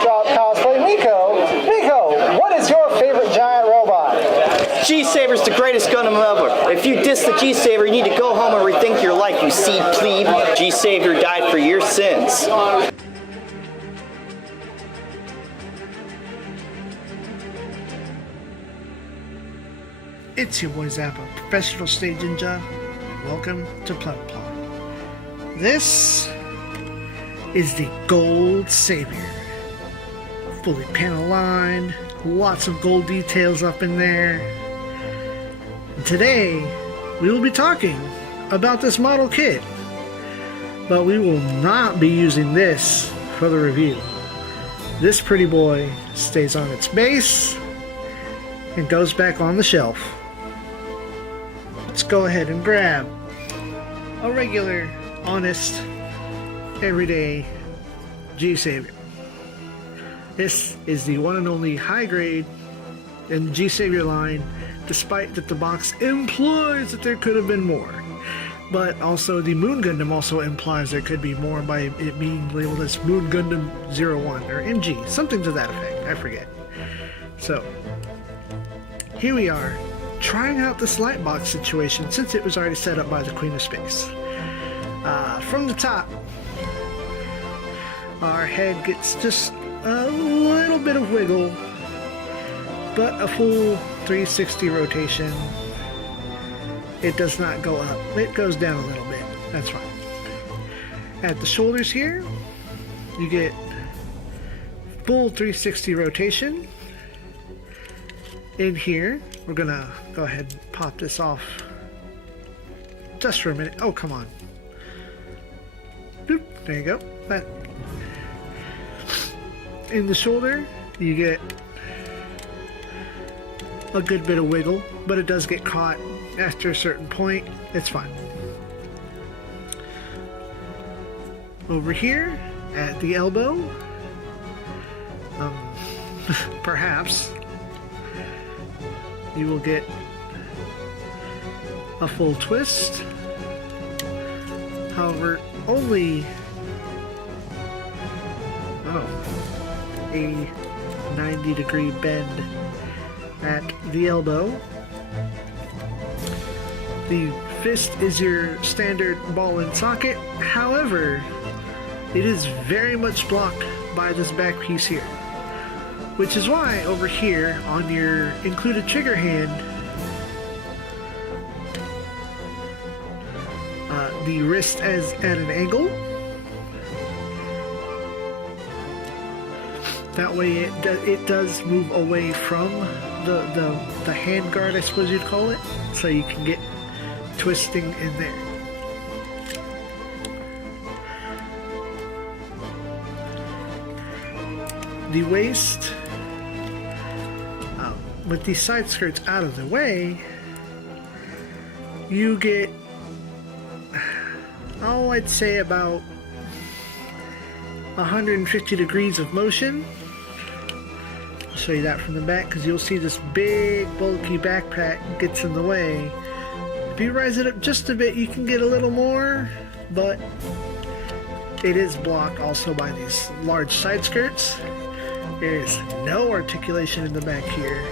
Drop Cosplay, Miko, what is your favorite giant robot? G-Saviour's the greatest Gundam ever. If you diss the G-Saviour, you need to go home and rethink your life, you seed plebe. G-Saviour died for your sins. It's your boy Zappa, professional stage ninja, and welcome to Plebpla. This is the GOLD-Saviour. Fully panel lined, lots of gold details up in there. And today, we will be talking about this model kit, but we will not be using this for the review. This pretty boy stays on its base and goes back on the shelf. Let's go ahead and grab a regular, honest, everyday G-Saviour. This is the one and only high grade in the G-Saviour line, despite that the box implies that there could have been more. But also the Moon Gundam also implies there could be more by it being labeled as Moon Gundam 01 or MG, something to that effect, I forget. So, here we are, trying out this light box situation since it was already set up by the Queen of Space. From the top, our head gets just a little bit of wiggle, but a full 360 rotation. It does not go up, it goes down a little bit, that's fine. At the shoulders here, you get full 360 rotation. In here, we're gonna go ahead and pop this off just for a minute. Oh, come on. Boop, there you go. That. In the shoulder, you get a good bit of wiggle, but it does get caught after a certain point. It's fine. Over here, at the elbow, perhaps, you will get a full twist. However, only a 90-degree bend at the elbow. The fist is your standard ball and socket. However, it is very much blocked by this back piece here. Which is why over here on your included trigger hand, the wrist is at an angle. That way it does move away from the hand guard, I suppose you'd call it, so you can get twisting in there. The waist, with these side skirts out of the way, you get, I'd say about 150 degrees of motion. I'll show you that from the back because you'll see this big bulky backpack gets in the way. If you rise it up just a bit, you can get a little more, but it is blocked also by these large side skirts. There is no articulation in the back here.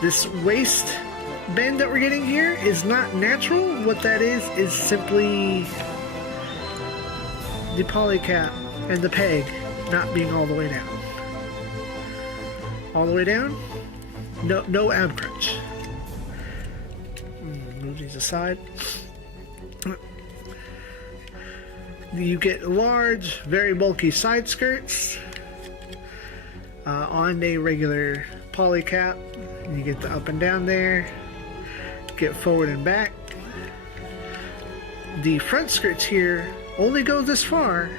This waist bend that we're getting here is not natural. What that is simply the polycap and the peg not being all the way down. All the way down? No ab crunch. Move these aside. You get large, very bulky side skirts on a regular polycap. You get the up and down there, get forward and back. The front skirts here only go this far,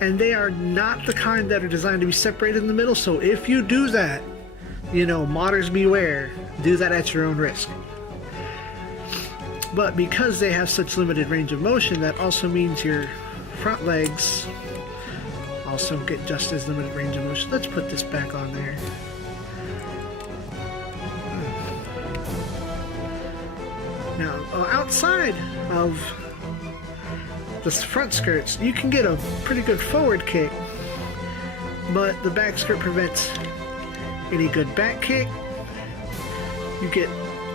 and they are not the kind that are designed to be separated in the middle, so if you do that, modders beware, do that at your own risk. But because they have such limited range of motion, that also means your front legs also get just as limited range of motion. Let's put this back on there. Now, outside of the front skirts, you can get a pretty good forward kick but the back skirt prevents any good back kick. You get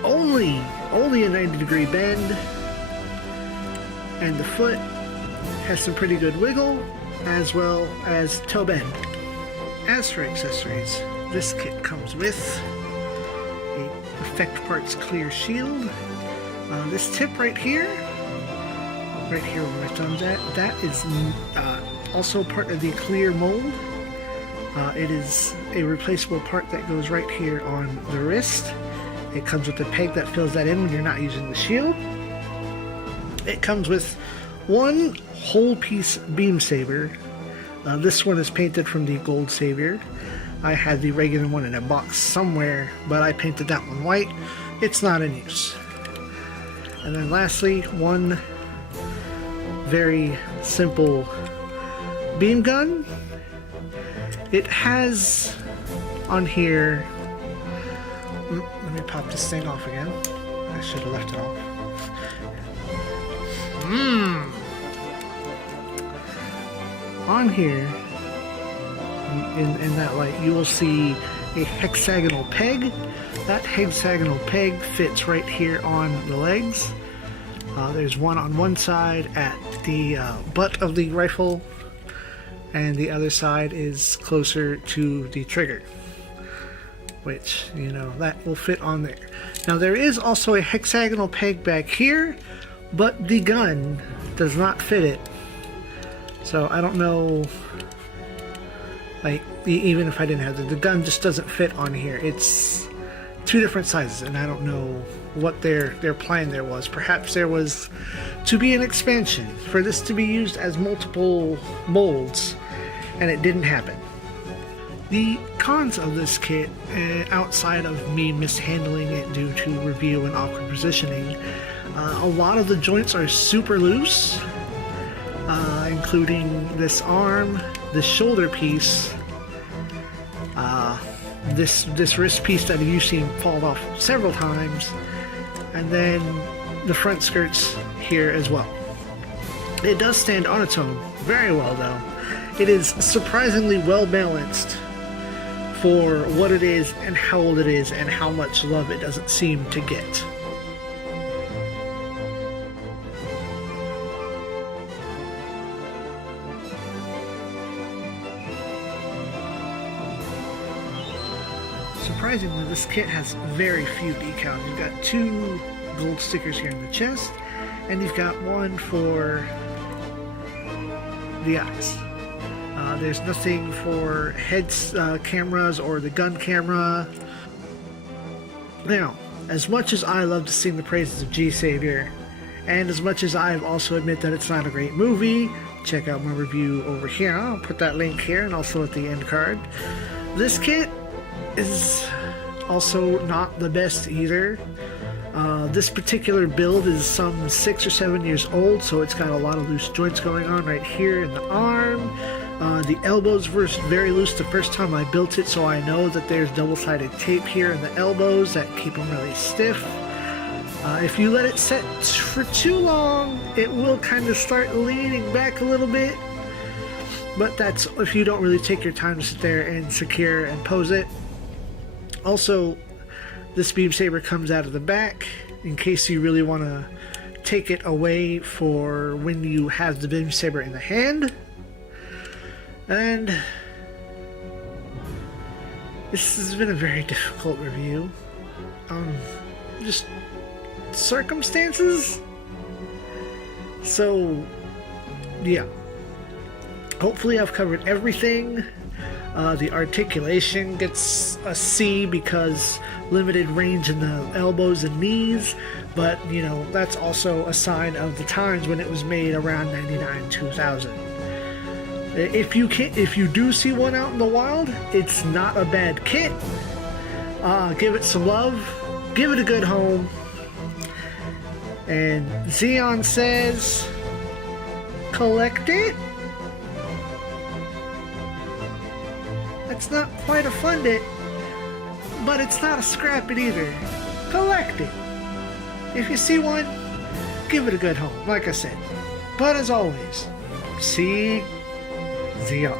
only a 90-degree bend, and the foot has some pretty good wiggle, as well as toe bend. As for accessories, this kit comes with a Effect Parts clear shield. This tip right here where my thumb's at, that is also part of the clear mold. It is a replaceable part that goes right here on the wrist. It comes with a peg that fills that in when you're not using the shield. It comes with one whole piece beam saber. This one is painted from the GOLD-Saviour. I had the regular one in a box somewhere, but I painted that one white. It's not in use. And then lastly, one very simple beam gun. It has on here, let me pop this thing off again. I should have left it off. On here, in that light, you will see a hexagonal peg. That hexagonal peg fits right here on the legs. There's one on one side at the butt of the rifle, and the other side is closer to the trigger, which, you know, that will fit on there. Now there is also a hexagonal peg back here, but the gun does not fit it. So I don't know, like, even if I didn't have the gun just doesn't fit on here. It's two different sizes, and I don't know what their plan there was. Perhaps there was to be an expansion for this to be used as multiple molds, and it didn't happen. The cons of this kit, outside of me mishandling it due to review and awkward positioning, a lot of the joints are super loose, including this arm, this shoulder piece, this wrist piece that you've seen fall off several times, and then the front skirts here as well. It does stand on its own very well, though. It is surprisingly well balanced for what it is and how old it is and how much love it doesn't seem to get. Surprisingly, this kit has very few decals. You've got two gold stickers here in the chest, and you've got one for the eyes. There's nothing for heads, cameras, or the gun camera. Now, as much as I love to sing the praises of G-Saviour, and as much as I also admit that it's not a great movie, check out my review over here. I'll put that link here and also at the end card. This kit is also not the best either. This particular build is some 6 or 7 years old, so it's got a lot of loose joints going on right here in the arm. The elbows were very loose the first time I built it, so I know that there's double-sided tape here in the elbows that keep them really stiff. If you let it set for too long, it will kind of start leaning back a little bit, but that's if you don't really take your time to sit there and secure and pose it. Also, this beam saber comes out of the back in case you really want to take it away for when you have the beam saber in the hand. And this has been a very difficult review. Just circumstances. So, yeah. Hopefully I've covered everything. The articulation gets a C because limited range in the elbows and knees, but you know, that's also a sign of the times when it was made around 99, 2000. If you do see one out in the wild, it's not a bad kit. Give it some love, give it a good home, and ZEON says, collect it. It's not quite a fund it, but it's not a scrap it either. Collect it. If you see one, give it a good home, like I said. But as always, see ZEON.